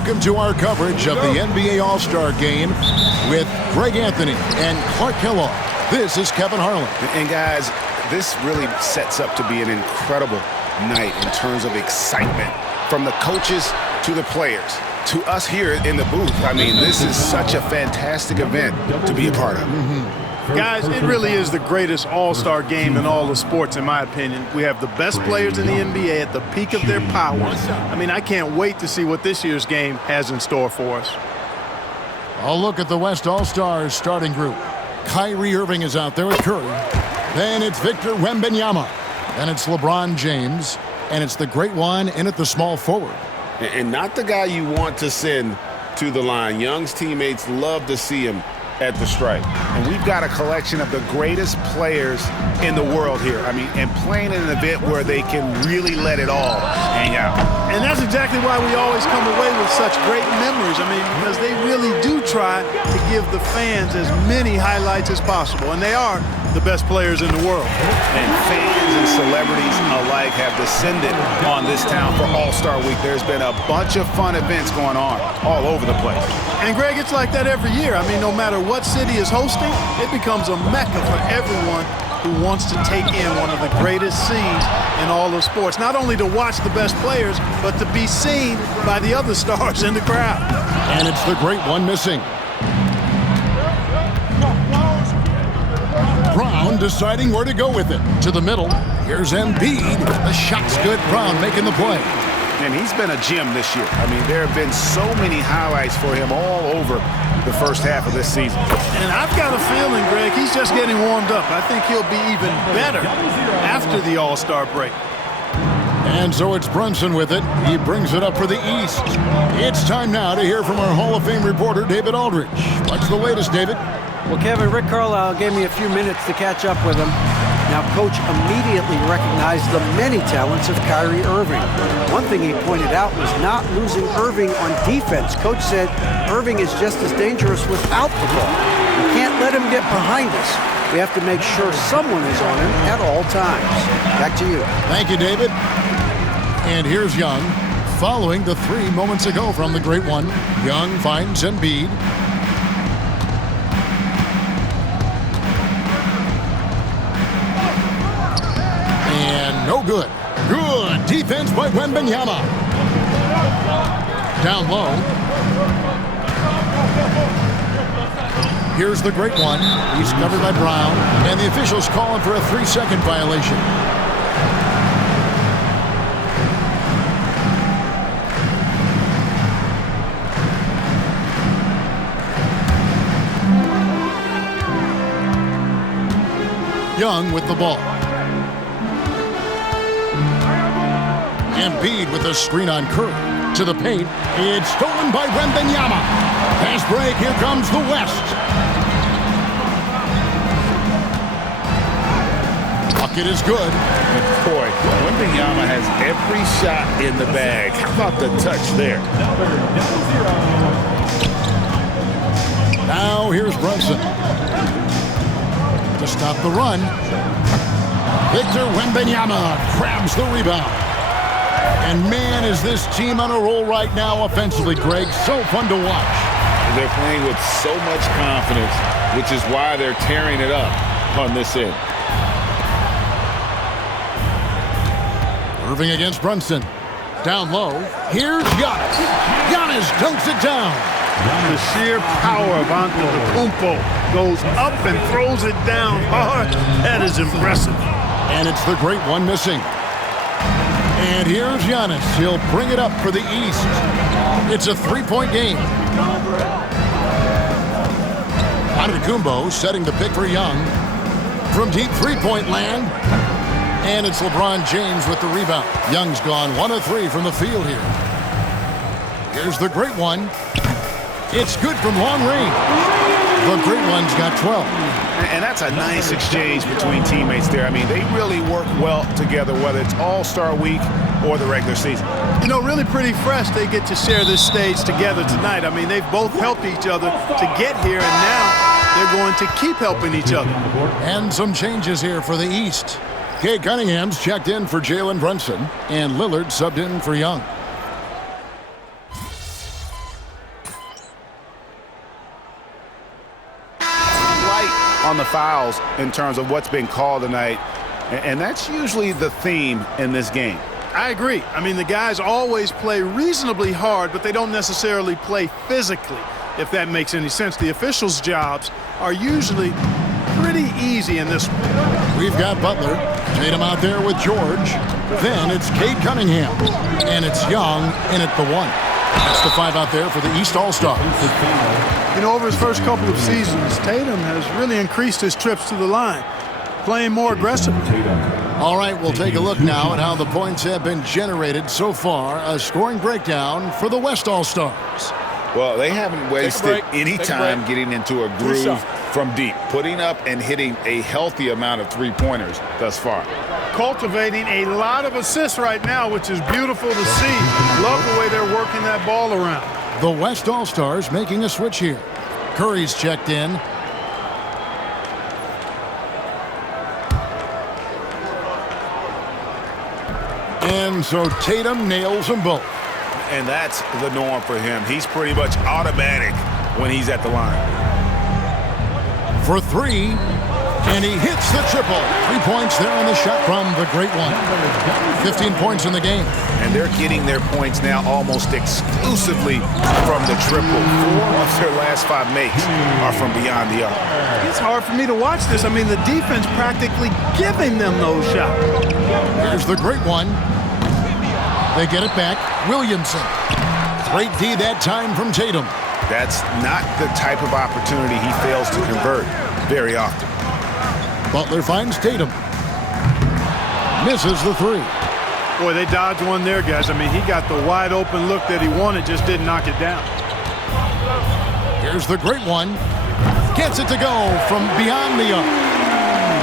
Welcome to our coverage of the NBA All-Star Game with Greg Anthony and Clark Kellogg. This is Kevin Harlan. And guys, this really sets up to be an incredible night in terms of excitement from the coaches to the players to us here in the booth. I mean, this is such a fantastic event to be a part of. Guys, it really is the greatest all-star game in all of sports, in my opinion. We have the best players in the NBA at the peak of their powers. I mean, I can't wait to see what this year's game has in store for us. A look at the West All-Stars starting group. Kyrie Irving is out there with Curry. Then it's Victor Wembanyama. Then it's LeBron James. And it's the great one in at the small forward. And not the guy you want to send to the line. Young's teammates love to see him at the stripe. And we've got a collection of the greatest players in the world here. I mean, and playing in an event where they can really let it all hang out. And that's exactly why we always come away with such great memories. I mean, because they really do try to give the fans as many highlights as possible. And they are the best players in the world. And fans and celebrities alike have descended on this town for All-Star Week. There's been a bunch of fun events going on all over the place. And Greg, it's like that every year. I mean, no matter what city is hosting, it becomes a mecca for everyone who wants to take in one of the greatest scenes in all of sports. Not only to watch the best players, but to be seen by the other stars in the crowd. And it's the great one missing. Brown deciding where to go with it. To the middle. Here's Embiid. The shot's good. Brown making the play. And he's been a gem this year. I mean, there have been so many highlights for him all over the first half of this season. And I've got a feeling, Greg, he's just getting warmed up. I think he'll be even better after the All-Star break. And so it's Brunson with it. He brings it up for the East. It's time now to hear from our Hall of Fame reporter, David Aldridge. What's the latest, David? Well, Kevin, Rick Carlisle gave me a few minutes to catch up with him. Now, Coach immediately recognized the many talents of Kyrie Irving. One thing he pointed out was not losing Irving on defense. Coach said Irving is just as dangerous without the ball. We can't let him get behind us. We have to make sure someone is on him at all times. Back to you. Thank you, David. And here's Young, following the 3 moments ago from the great one. Young finds Embiid. And no good. Good defense by Wembanyama. Down low. Here's the great one. He's covered by Brown. And the officials call him for a 3-second violation. Young with the ball. Embiid with a screen on Curry. To the paint. It's stolen by Wembanyama. Pass break. Here comes the West. Bucket is good. Boy, Wembanyama has every shot in the bag. How about the touch there? Now here's Brunson. To stop the run. Victor Wembanyama grabs the rebound. And man, is this team on a roll right now offensively, Greg. So fun to watch. They're playing with so much confidence, which is why they're tearing it up on this end. Irving against Brunson. Down low. Here's Giannis. Giannis dunks it down. The sheer power of Antetokounmpo goes up and throws it down hard. That is impressive. And it's the great one missing. And here's Giannis. He'll bring it up for the East. It's a 3-point game. Antetokounmpo setting the pick for Young. From deep 3-point land. And it's LeBron James with the rebound. Young's gone 1 of 3 from the field here. Here's the great one. It's good from long range. The great one's got 12. And that's a nice exchange between teammates there. I mean, they really work well together, whether it's All-Star Week or the regular season. You know, really pretty fresh they get to share this stage together tonight. I mean, they've both helped each other to get here, and now they're going to keep helping each other. And some changes here for the East. Kate Cunningham's checked in for Jalen Brunson, and Lillard subbed in for Young. on the fouls in terms of what's been called tonight. And that's usually the theme in this game. I agree. I mean, the guys always play reasonably hard, but they don't necessarily play physically, if that makes any sense. The officials' jobs are usually pretty easy in this one. We've got Butler. Tatum out there with George. Then it's Cade Cunningham. And it's Young in at the 1. That's the 5 out there for the East All-Stars. You know, over his first couple of seasons, Tatum has really increased his trips to the line, playing more aggressively. All right, we'll take a look now at how the points have been generated so far. A scoring breakdown for the West All-Stars. Well, they haven't wasted any time getting into a groove from deep, putting up and hitting a healthy amount of three-pointers thus far. Cultivating a lot of assists right now, which is beautiful to see. Love the way they're working that ball around. The West All-Stars making a switch here. Curry's checked in. And so Tatum nails them both. And that's the norm for him. He's pretty much automatic when he's at the line. For 3, and he hits the triple. 3 points there on the shot from the Great One. 15 points in the game. And they're getting their points now almost exclusively from the triple. 4 of their last 5 makes are from beyond the arc. It's hard for me to watch this. I mean, the defense practically giving them those shots. Here's the Great One. They get it back. Williamson. Great D that time from Tatum. That's not the type of opportunity he fails to convert very often. Butler finds Tatum. Misses the 3. Boy, they dodged one there, guys. I mean, he got the wide open look that he wanted, just didn't knock it down. Here's the Great One. Gets it to go from beyond the arc.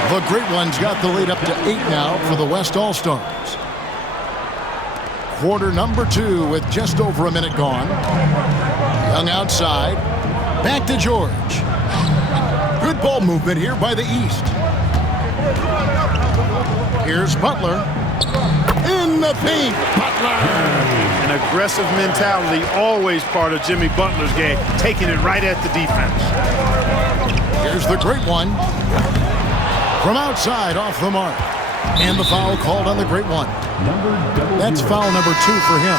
The Great One's got the lead up to 8 now for the West All-Stars. Quarter number 2 with just over a minute gone. Young outside. Back to George. Good ball movement here by the East. Here's Butler. In the paint. Butler. An aggressive mentality, always part of Jimmy Butler's game, taking it right at the defense. Here's the Great One. From outside, off the mark. And the foul called on the Great One. That's foul number 2 for him.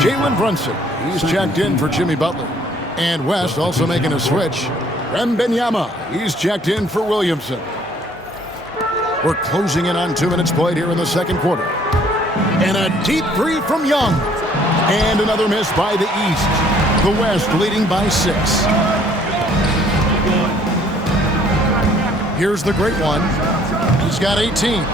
Jalen Brunson. He's checked in for Jimmy Butler. And West also making a switch. Wembanyama. He's checked in for Williamson. We're closing in on 2 minutes played here in the second quarter. And a deep 3 from Young. And another miss by the East. The West leading by 6. Here's the Great One. He's got 18.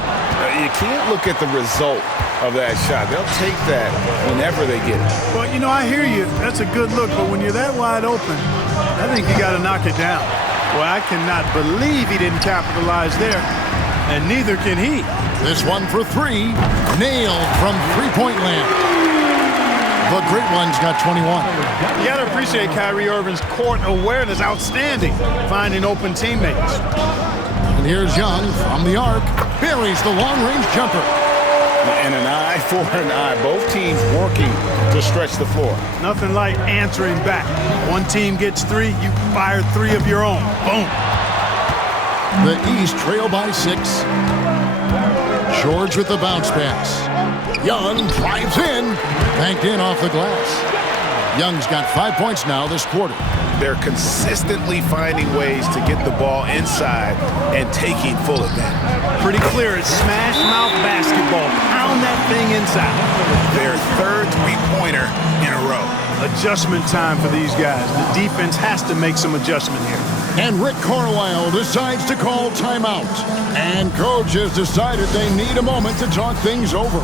You can't look at the result of that shot. They'll take that whenever they get it. Well, you know, I hear you. That's a good look, but when you're that wide open, I think you got to knock it down. Well, I cannot believe he didn't capitalize there, and neither can he. This one for 3. Nailed from three-point land. The Great One's got 21. You got to appreciate Kyrie Irving's court awareness. Outstanding. Finding open teammates. And here's Young from the arc. Buries the long-range jumper. And an eye for an eye. Both teams working to stretch the floor. Nothing like answering back. One team gets 3, you fire 3 of your own. Boom. The East trail by 6. George with the bounce pass. Young drives in. Banked in off the glass. Young's got 5 points now this quarter. They're consistently finding ways to get the ball inside and taking full advantage. Pretty clear. It's smash mouth basketball. Pound that thing inside. Their 3rd three-pointer in a row. Adjustment time for these guys. The defense has to make some adjustment here. And Rick Carlisle decides to call timeout. And coach has decided they need a moment to talk things over.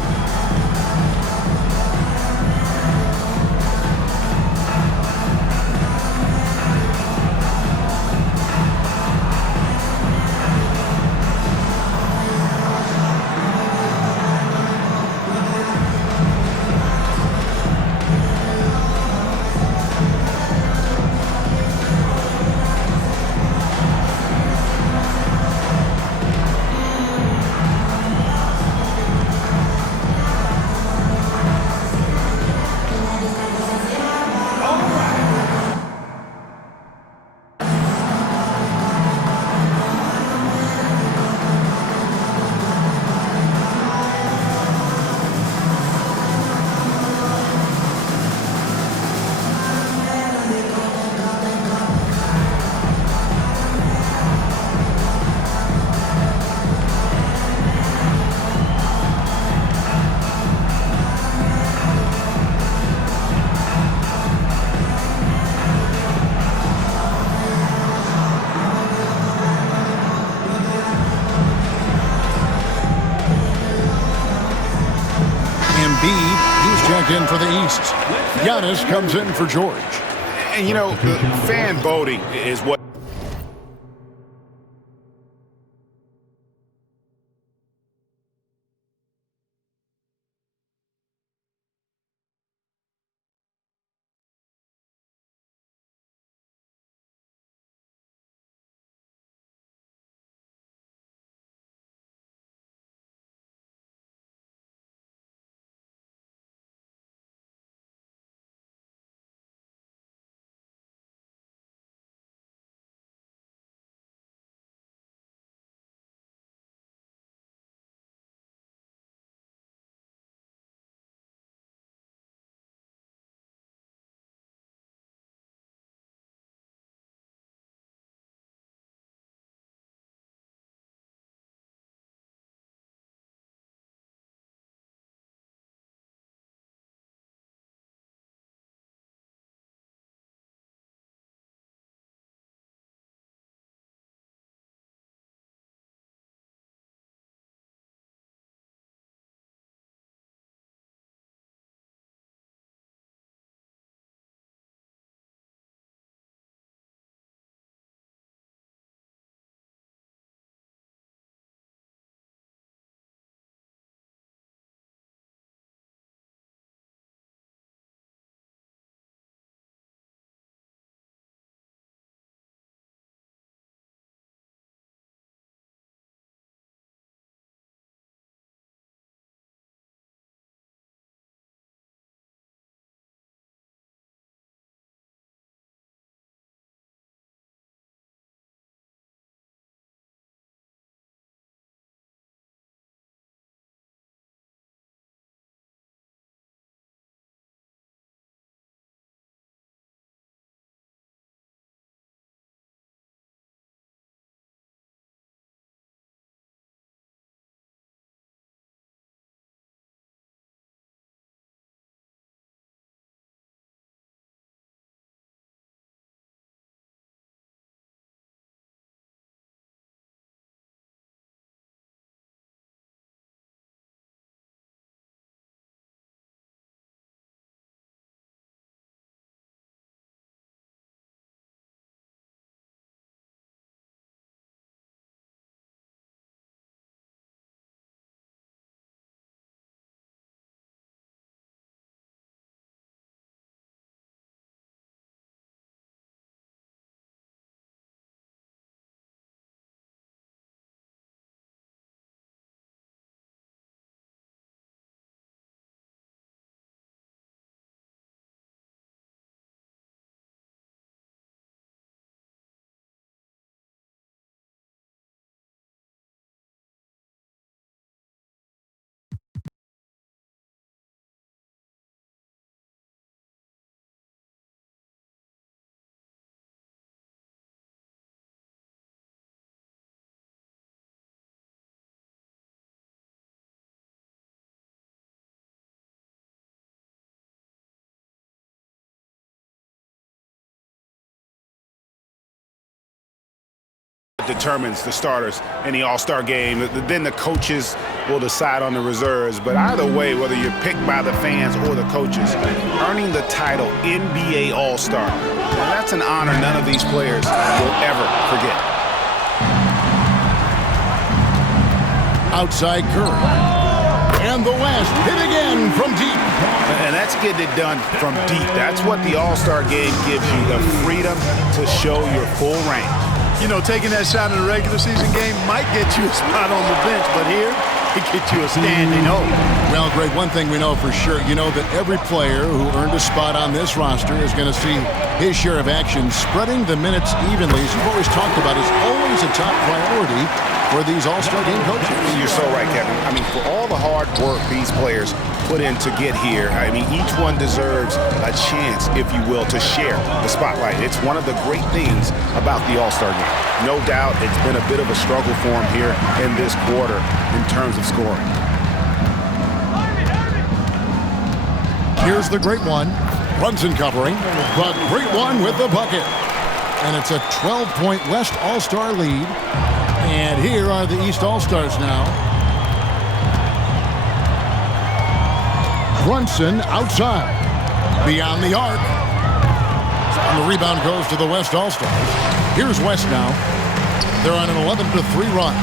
checked in for the East. Giannis comes in for George. And, you know, the fan voting is what determines the starters in the All-Star game. Then the coaches will decide on the reserves. But either way, whether you're picked by the fans or the coaches, earning the title NBA All-Star, that's an honor none of these players will ever forget. Outside Curry. And the West hit again from deep. And that's getting it done from deep. That's what the All-Star game gives you, the freedom to show your full range. You know, taking that shot in a regular season game might get you a spot on the bench, but here, it gets you a standing O. Well, Greg, one thing we know for sure, you know that every player who earned a spot on this roster is going to see his share of action. Spreading the minutes evenly, as you've always talked about, is always a top priority for these All-Star game coaches. You're so right, Kevin. I mean, for all the hard work these players put in to get here, I mean, each one deserves a chance, if you will, to share the spotlight. It's one of the great things about the All-Star game. No doubt it's been a bit of a struggle for him here in this quarter in terms of scoring. Here's the great one. Brunson covering. The great one with the bucket. And it's a 12-point West All-Star lead. And here are the East All-Stars now. Brunson outside. Beyond the arc. And the rebound goes to the West All-Stars. Here's West now. They're on an 11-3 run.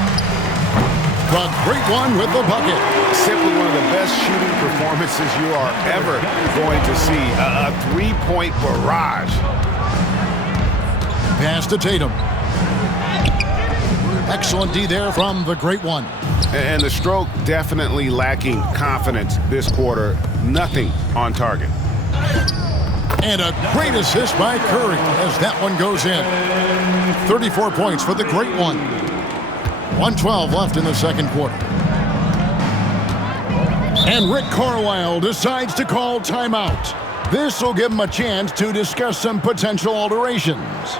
The great one with the bucket. Simply one of the best shooting performances you are ever going to see. A three-point barrage. Pass to Tatum. Excellent D there from the great one. And the stroke definitely lacking confidence this quarter. Nothing on target. And a great assist by Curry as that one goes in. 34 points for the great one. 1:12 left in the second quarter. And Rick Carlisle decides to call timeout. This will give him a chance to discuss some potential alterations.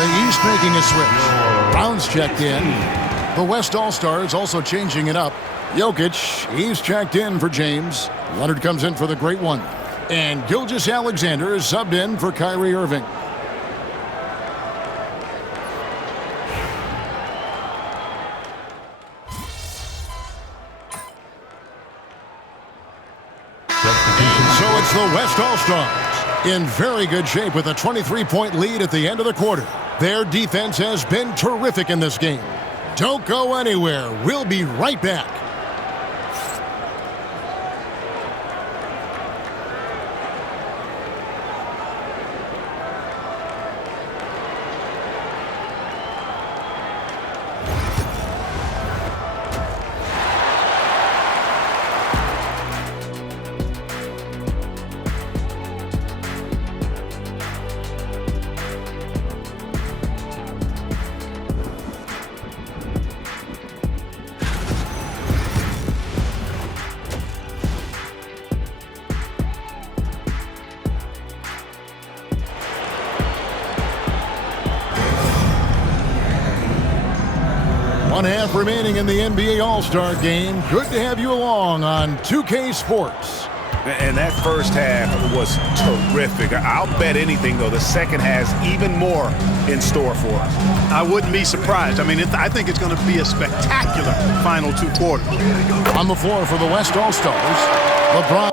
The East making a switch. Brown's checked in. The West All-Stars also changing it up. Jokic, he's checked in for James. Leonard comes in for the great one. And Gilgeous-Alexander is subbed in for Kyrie Irving. So it's the West All-Stars in very good shape with a 23-point lead at the end of the quarter. Their defense has been terrific in this game. Don't go anywhere. We'll be right back. One half remaining in the NBA All-Star Game. Good to have you along on 2K Sports. And that first half was terrific. I'll bet anything, though, the second has even more in store for us. I wouldn't be surprised. I mean, I think it's going to be a spectacular final two quarters. On the floor for the West All-Stars, LeBron.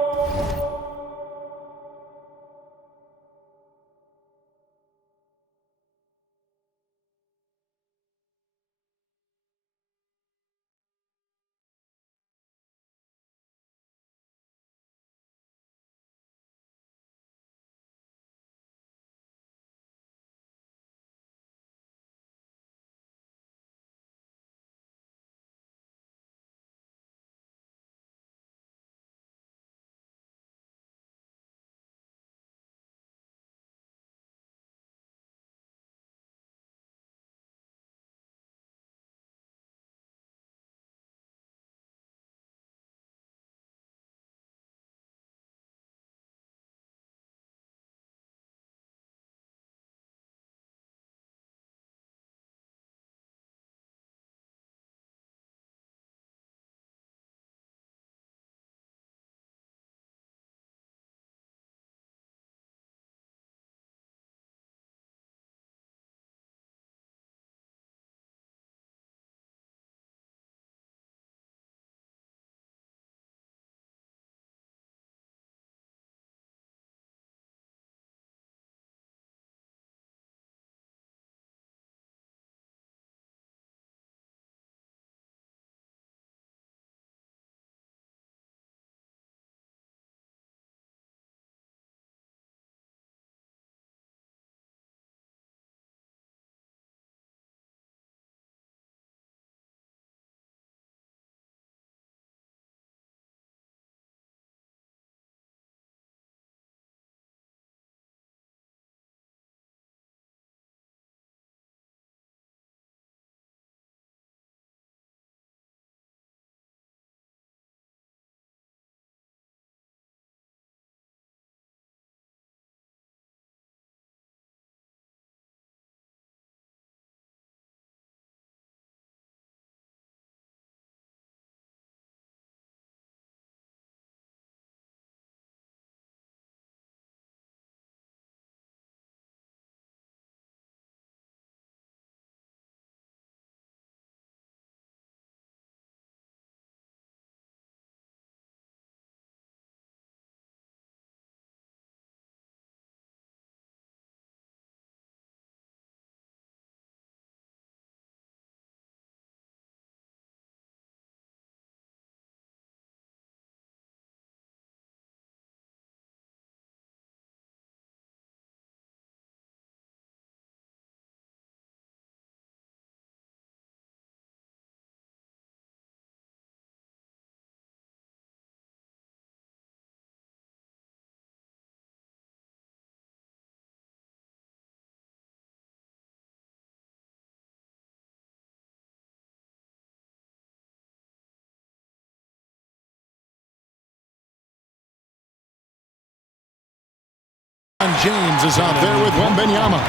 James is out there with Wembanyama.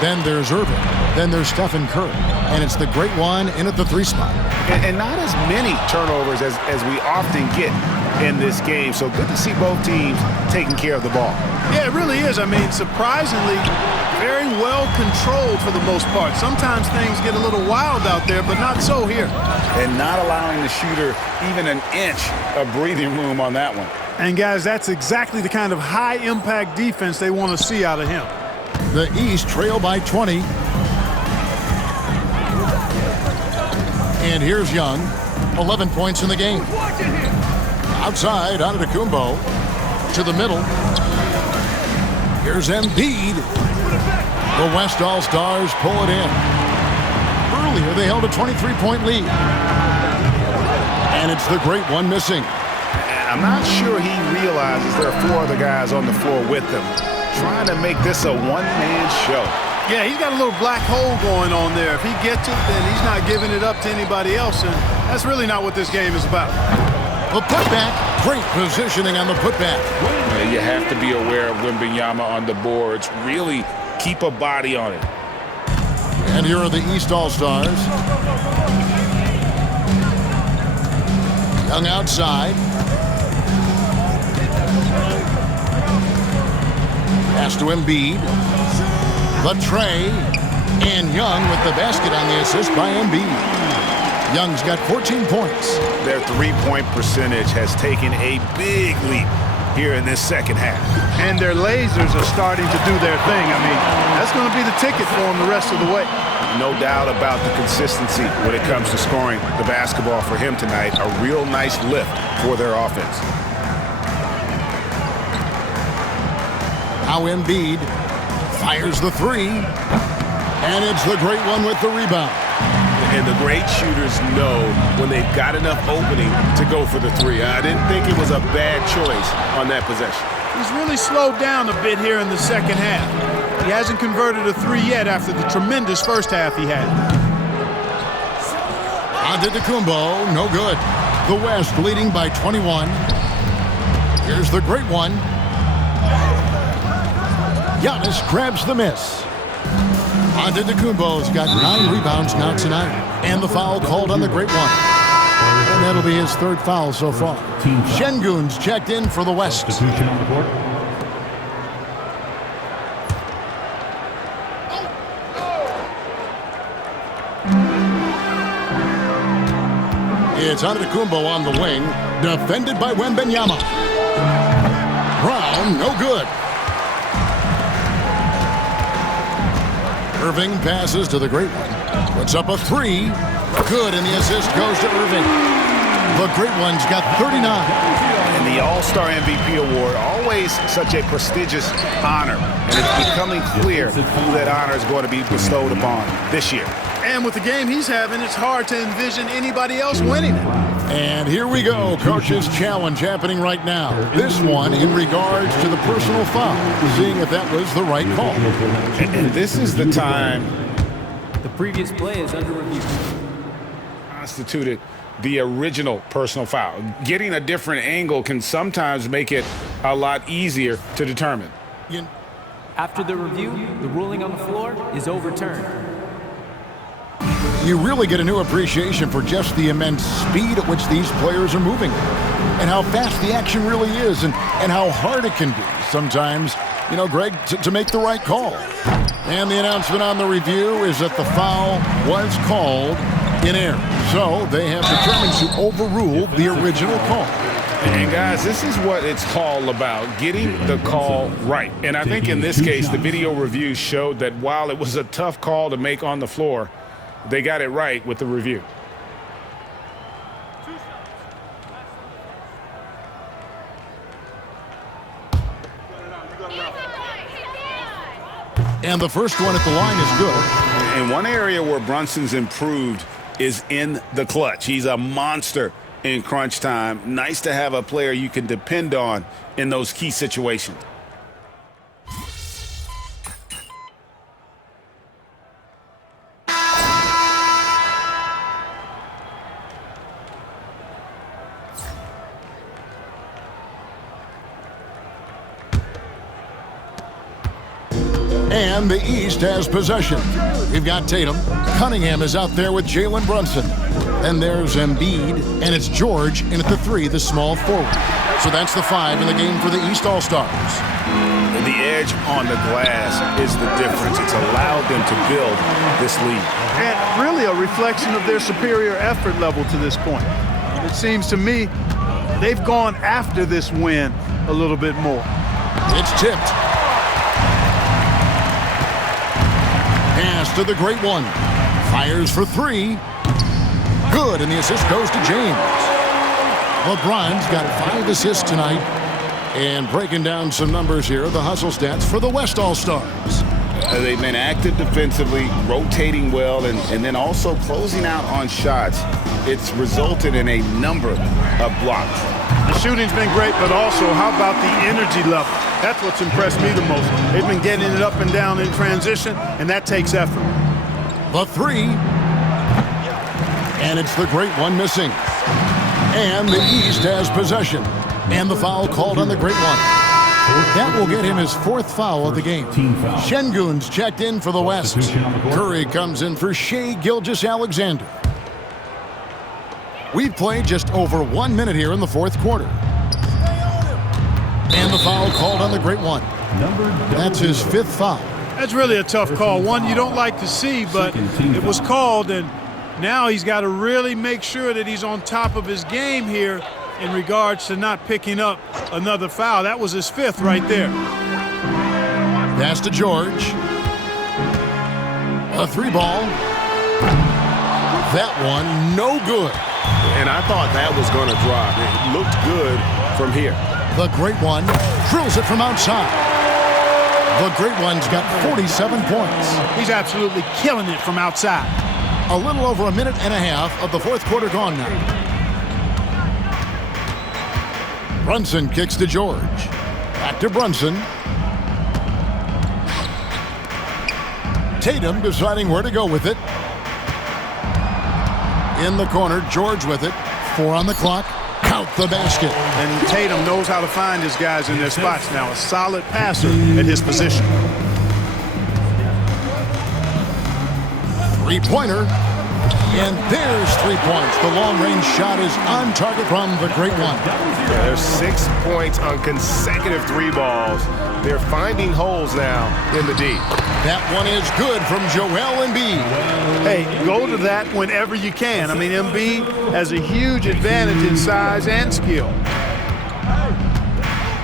Then there's Irving. Then there's Stephen Curry. And it's the great one in at the 3 spot. And not as many turnovers as we often get in this game. So good to see both teams taking care of the ball. Yeah, it really is. I mean, surprisingly, very well controlled for the most part. Sometimes things get a little wild out there, but not so here. And not allowing the shooter even an inch of breathing room on that one. And, guys, that's exactly the kind of high-impact defense they want to see out of him. The East trail by 20. And here's Young, 11 points in the game. Outside, Antetokounmpo to the middle. Here's Embiid. The West All-Stars pull it in. Earlier, they held a 23-point lead. And it's the great one missing. I'm not sure he realizes there are 4 other guys on the floor with him, trying to make this a one-man show. Yeah, he's got a little black hole going on there. If he gets it, then he's not giving it up to anybody else, and that's really not what this game is about. The putback, great positioning on the putback. You have to be aware of Wembanyama on the boards. Really keep a body on it. And here are the East All-Stars. Young outside. Pass to Embiid. The tray. And Young with the basket on the assist by Embiid. Young's got 14 points. Their three-point percentage has taken a big leap here in this second half. And their lasers are starting to do their thing. I mean, that's going to be the ticket for them the rest of the way. No doubt about the consistency when it comes to scoring the basketball for him tonight. A real nice lift for their offense. Now Embiid fires the 3. And it's the great one with the rebound. And the great shooters know when they've got enough opening to go for the 3. I didn't think it was a bad choice on that possession. He's really slowed down a bit here in the second half. He hasn't converted a 3 yet after the tremendous first half he had. Antetokounmpo, no good. The West leading by 21. Here's the great one. Giannis grabs the miss. Antetokounmpo's got 9 rebounds now tonight. And the foul called on the great one. And that'll be his 3rd foul so far. Şengün's checked in for the West. Substitution on the court. It's Antetokounmpo on the wing, defended by Wembanyama. Brown, no good. Irving passes to the great one. Puts up a 3. Good, and the assist goes to Irving. The great one's got 39. And the All-Star MVP award, always such a prestigious honor. And it's becoming clear who that honor is going to be bestowed upon this year. And with the game he's having, it's hard to envision anybody else winning it. And here we go, Coach's challenge happening right now. This one in regards to the personal foul, seeing if that was the right call. And this is the time The previous play is under review. constituted the original personal foul. Getting a different angle can sometimes make it a lot easier to determine. After the review, the ruling on the floor is overturned. You really get a new appreciation for just the immense speed at which these players are moving and how fast the action really is and how hard it can be sometimes, you know, Greg, to make the right call. And the announcement on the review is that the foul was called in error. So they have determined to overrule the original call. And guys, this is what it's all about, getting the call right. And I think in this case, the video review showed that while it was a tough call to make on the floor, they got it right with the review. And the first one at the line is good. And one area where Brunson's improved is in the clutch. He's a monster in crunch time. Nice to have a player you can depend on in those key situations. And the East has possession. We've got Tatum. Cunningham is out there with Jalen Brunson. Then there's Embiid, and it's George in at the 3, the small forward. So that's the 5 in the game for the East All-Stars. The edge on the glass is the difference. It's allowed them to build this lead. And really a reflection of their superior effort level to this point. It seems to me they've gone after this win a little bit more. It's tipped. Pass to the great one. Fires for 3. Good, and the assist goes to James. LeBron's got 5 assists tonight. And breaking down some numbers here, the hustle stats for the West All-Stars. They've been active defensively, rotating well, and then also closing out on shots. It's resulted in a number of blocks. The shooting's been great, but also how about the energy level? That's what's impressed me the most. They've been getting it up and down in transition, and that takes effort. The 3. And it's the great one missing. And the East has possession. And the foul called on the great one. That will get him his 4th foul of the game. Şengün's checked in for the West. Curry comes in for Shai Gilgeous-Alexander. We've played just over 1 minute here in the 4th quarter. And the foul called on the great one. That's his 5th foul. That's really a tough call. One you don't like to see, but it was called, and now he's got to really make sure that he's on top of his game here in regards to not picking up another foul. That was his 5th right there. Pass to George. A 3 ball. That one, no good. And I thought that was going to drop. It looked good from here. The great one drills it from outside. The great one's got 47 points. He's absolutely killing it from outside. A little over a minute and a half of the 4th quarter gone now. Brunson kicks to George. Back to Brunson. Tatum deciding where to go with it. In the corner, George with it. 4 on the clock. Count the basket. And Tatum knows how to find his guys in their spots now. A solid passer at his position. 3-pointer. And there's 3 points. The long-range shot is on target from the great one. Yeah, there's 6 points on consecutive 3 balls. They're finding holes now in the D. That one is good from Joel Embiid. Hey, go to that whenever you can. I mean, Embiid has a huge advantage in size and skill.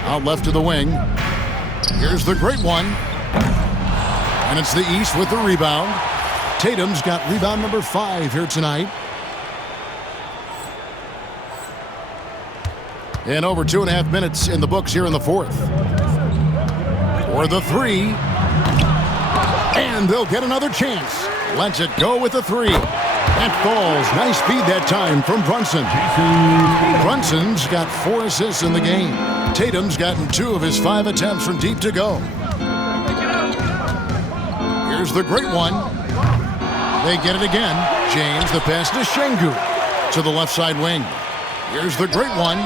Out left to the wing. Here's the great one. And it's the East with the rebound. Tatum's got rebound number 5 here tonight. And over 2.5 minutes in the books here in the 4th. For the 3. And they'll get another chance. Lets it go with the 3. That falls. Nice speed that time from Brunson. Brunson's got 4 assists in the game. Tatum's gotten 2 of his 5 attempts from deep to go. Here's the great one. They get it again. James, the pass to Şengün to the left side wing. Here's the great one.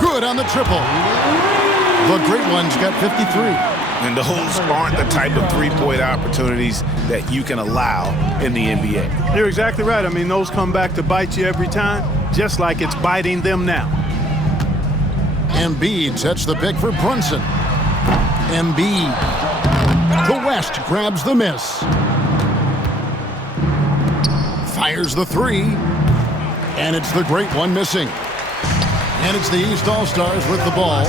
Good on the triple. The great one's got 53. And those aren't the type of 3-point opportunities that you can allow in the NBA. You're exactly right. I mean, those come back to bite you every time, just like it's biting them now. Embiid sets the pick for Brunson. Embiid. The West grabs the miss. Fires the 3. And it's the great one missing. And it's the East All-Stars with the ball.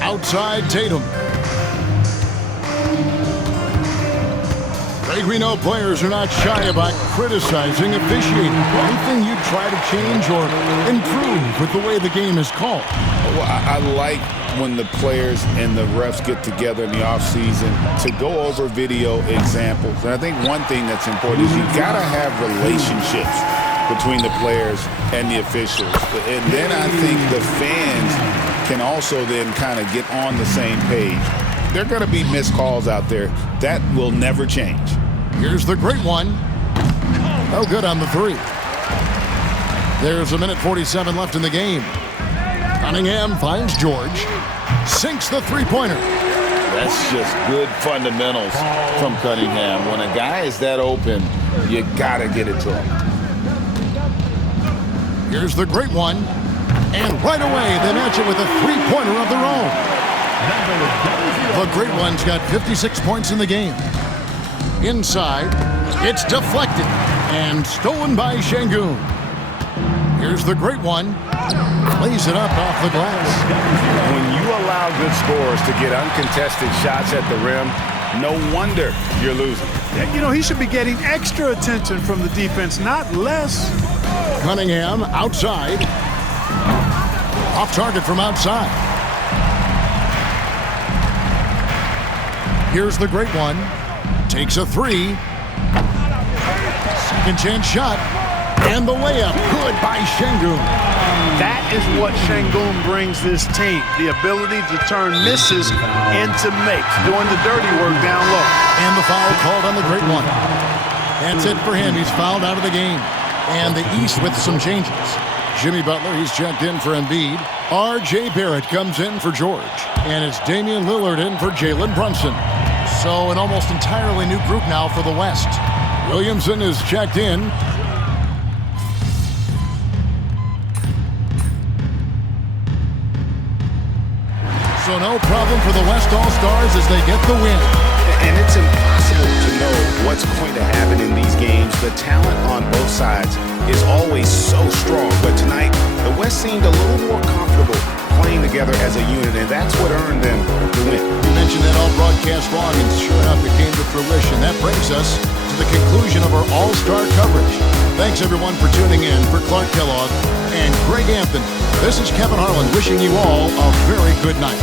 Outside Tatum. Craig, we know players are not shy about criticizing officiating. Anything you try to change or improve with the way the game is called? Well, I like when the players and the refs get together in the offseason to go over video examples. And I think one thing that's important is you've got to have relationships between the players and the officials. And then I think the fans can also then kind of get on the same page. There are going to be missed calls out there. That will never change. Here's the great one. No good on the 3. There's a minute 47 left in the game. Cunningham finds George. Sinks the 3-pointer. That's just good fundamentals from Cunningham. When a guy is that open, you got to get it to him. Here's the great one. And right away, they match it with a three-pointer of their own. The great one's got 56 points in the game. Inside, it's deflected and stolen by Şengün. Here's the great one. Lays it up off the glass. When you allow good scorers to get uncontested shots at the rim, no wonder you're losing. You know, he should be getting extra attention from the defense, not less. Cunningham outside. Off target from outside. Here's the great one. Takes a three. Second chance shot. And the layup. Good by Şengün. That is what Şengün brings this team. The ability to turn misses into makes. Doing the dirty work down low. And the foul called on the great one. That's it for him. He's fouled out of the game. And the East with some changes. Jimmy Butler, he's checked in for Embiid. R.J. Barrett comes in for George. And it's Damian Lillard in for Jalen Brunson. So an almost entirely new group now for the West. Williamson is checked in. So no problem for the West All-Stars as they get the win. And it's impossible to know what's going to happen in these games. The talent on both sides is always so strong. But tonight, the West seemed a little more comfortable playing together as a unit, and that's what earned them the win. We mentioned that all broadcast long, and sure enough, it came to fruition. That brings us to the conclusion of our All-Star coverage. Thanks, everyone, for tuning in. For Clark Kellogg and Greg Anthony, this is Kevin Harlan wishing you all a very good night.